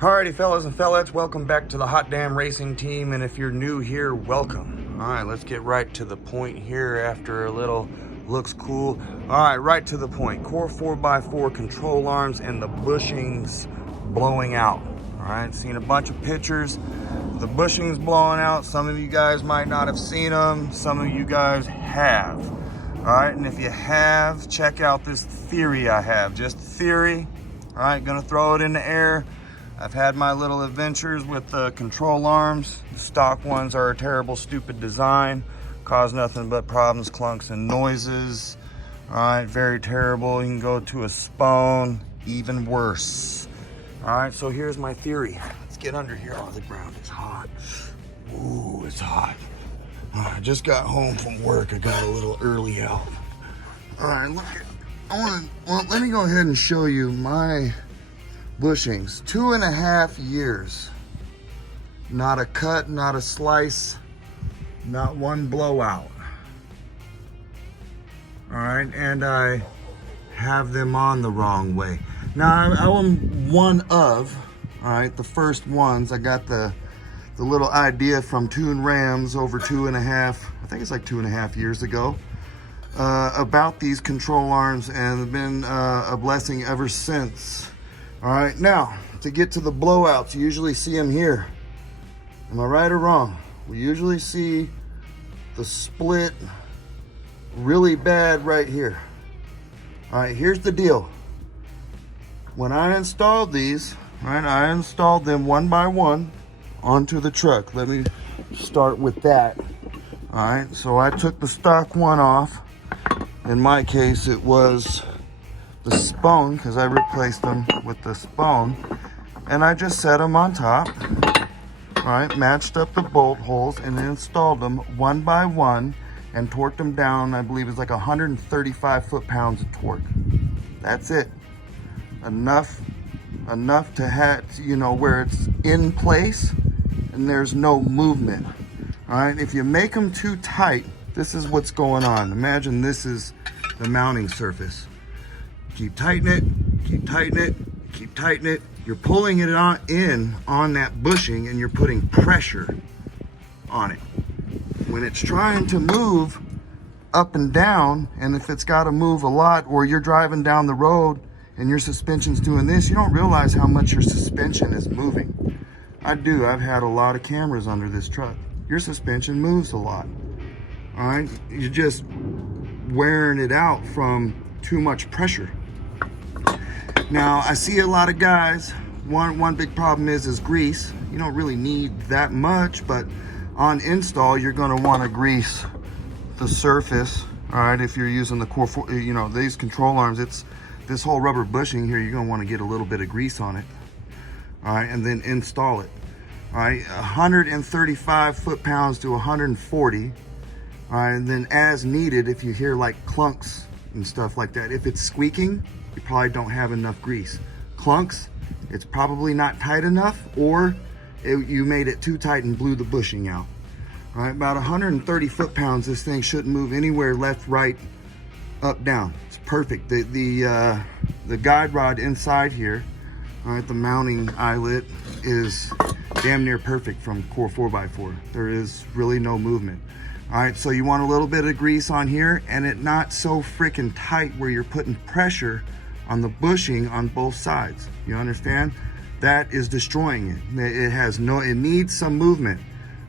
Alrighty, fellas and fellettes, welcome back to the Hot Damn Racing Team, and if you're new here, welcome. Alright, let's get right to the point here after a little looks cool. Alright, right to the point. Core 4x4 control arms and the bushings blowing out. Alright, seen a bunch of pictures. The bushings blowing out. Some of you guys might not have seen them. Some of you guys have. Alright, and if you have, check out this theory I have. Just theory. Alright, gonna throw it in the air. I've had my little adventures with the control arms. The stock ones are a terrible, stupid design. Cause nothing but problems, clunks, and noises. All right, very terrible. You can go to a Spone, even worse. All right, so here's my theory. Let's get under here. Oh, the ground is hot. Ooh, it's hot. I just got home from work. I got a little early out. All right, look at, let me go ahead and show you my bushings. 2.5 years. Not a cut, not a slice, not one blowout. All right, and I have them on the wrong way. Now I'm one of, all right, the first ones. I got the little idea from Toon Rams over 2.5, I think it's like 2.5 years ago, about these control arms, and have been a blessing ever since. All right, now to get to the blowouts, you usually see them here. Am I right or wrong? We usually see the split really bad right here. All right, here's the deal. When I installed these, right, I installed them one by one onto the truck. Let me start with that. All right, so I took the stock one off. In my case, it was the Spone, because I replaced them with the Spone, and I just set them on top. All right, matched up the bolt holes and then installed them one by one and torqued them down. I believe it's like 135 foot-pounds of torque. That's it. Enough to have, you know, where it's in place and there's no movement. All right, if you make them too tight, this is what's going on. Imagine this is the mounting surface. Keep tightening it, keep tightening it, keep tightening it. You're pulling it on that bushing, and you're putting pressure on it. When it's trying to move up and down, and if it's got to move a lot, or you're driving down the road and your suspension's doing this, you don't realize how much your suspension is moving. I do. I've had a lot of cameras under this truck. Your suspension moves a lot. All right, you're just wearing it out from too much pressure. Now, I see a lot of guys, one big problem is grease. You don't really need that much, but on install, you're gonna wanna grease the surface, all right? If you're using the Core 4, you know, these control arms, it's this whole rubber bushing here, you're gonna wanna get a little bit of grease on it, all right, and then install it, all right? 135 foot-pounds to 140, all right, and then as needed, if you hear like clunks and stuff like that, if it's squeaking, you probably don't have enough grease. Clunks, it's probably not tight enough, or you made it too tight and blew the bushing out. All right, about 130 foot-pounds, this thing shouldn't move anywhere left, right, up, down. It's perfect. The guide rod inside here, all right, the mounting eyelet is damn near perfect from Core 4x4. There is really no movement. All right, so you want a little bit of grease on here, and it not so freaking tight where you're putting pressure on the bushing on both sides. You understand? That is destroying it. It needs some movement.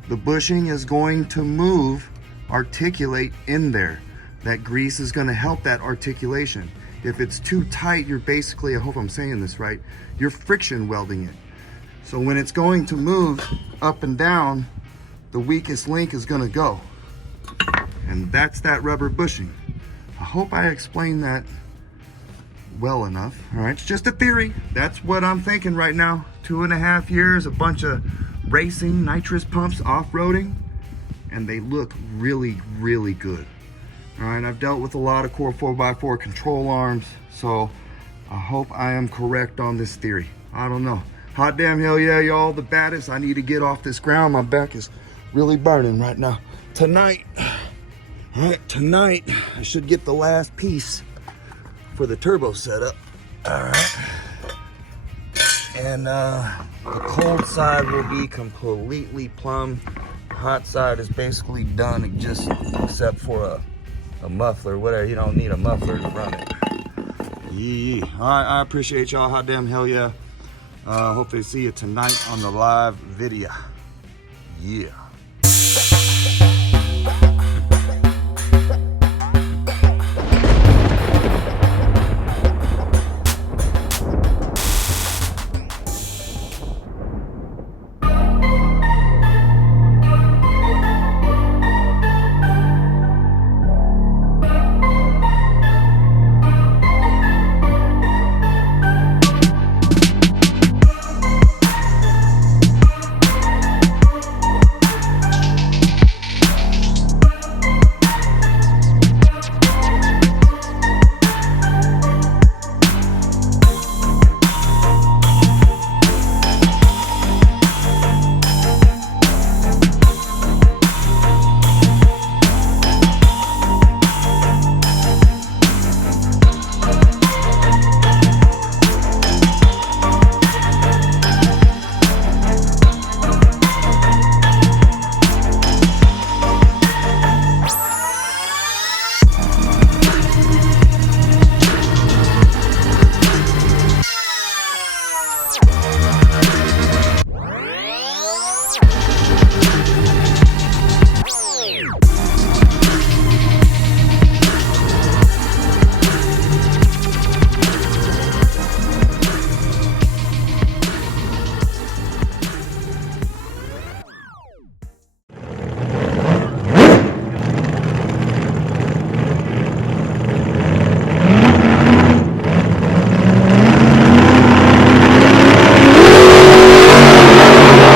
The bushing is going to move, articulate in there. That grease is going to help that articulation. If it's too tight, you're basically, I hope I'm saying this right, you're friction welding it. So when it's going to move up and down, the weakest link is going to go. And that's that rubber bushing. I hope I explained that well enough. All right, it's just a theory. That's what I'm thinking right now. 2.5 years, a bunch of racing, nitrous pumps, off-roading, and they look really, really good. All right, I've dealt with a lot of Core 4x4 control arms, so I hope I am correct on this theory. I don't know. Hot damn hell yeah, y'all, the baddest. I need to get off this ground. My back is really burning right now. Tonight, all right, tonight, I should get the last piece for the turbo setup. All right. And the cold side will be completely plumb. Hot side is basically done, just except for a muffler, whatever. You don't need a muffler to run it. Yeah. All right, I appreciate y'all. Hot damn hell yeah. Hopefully see you tonight on the live video. Yeah.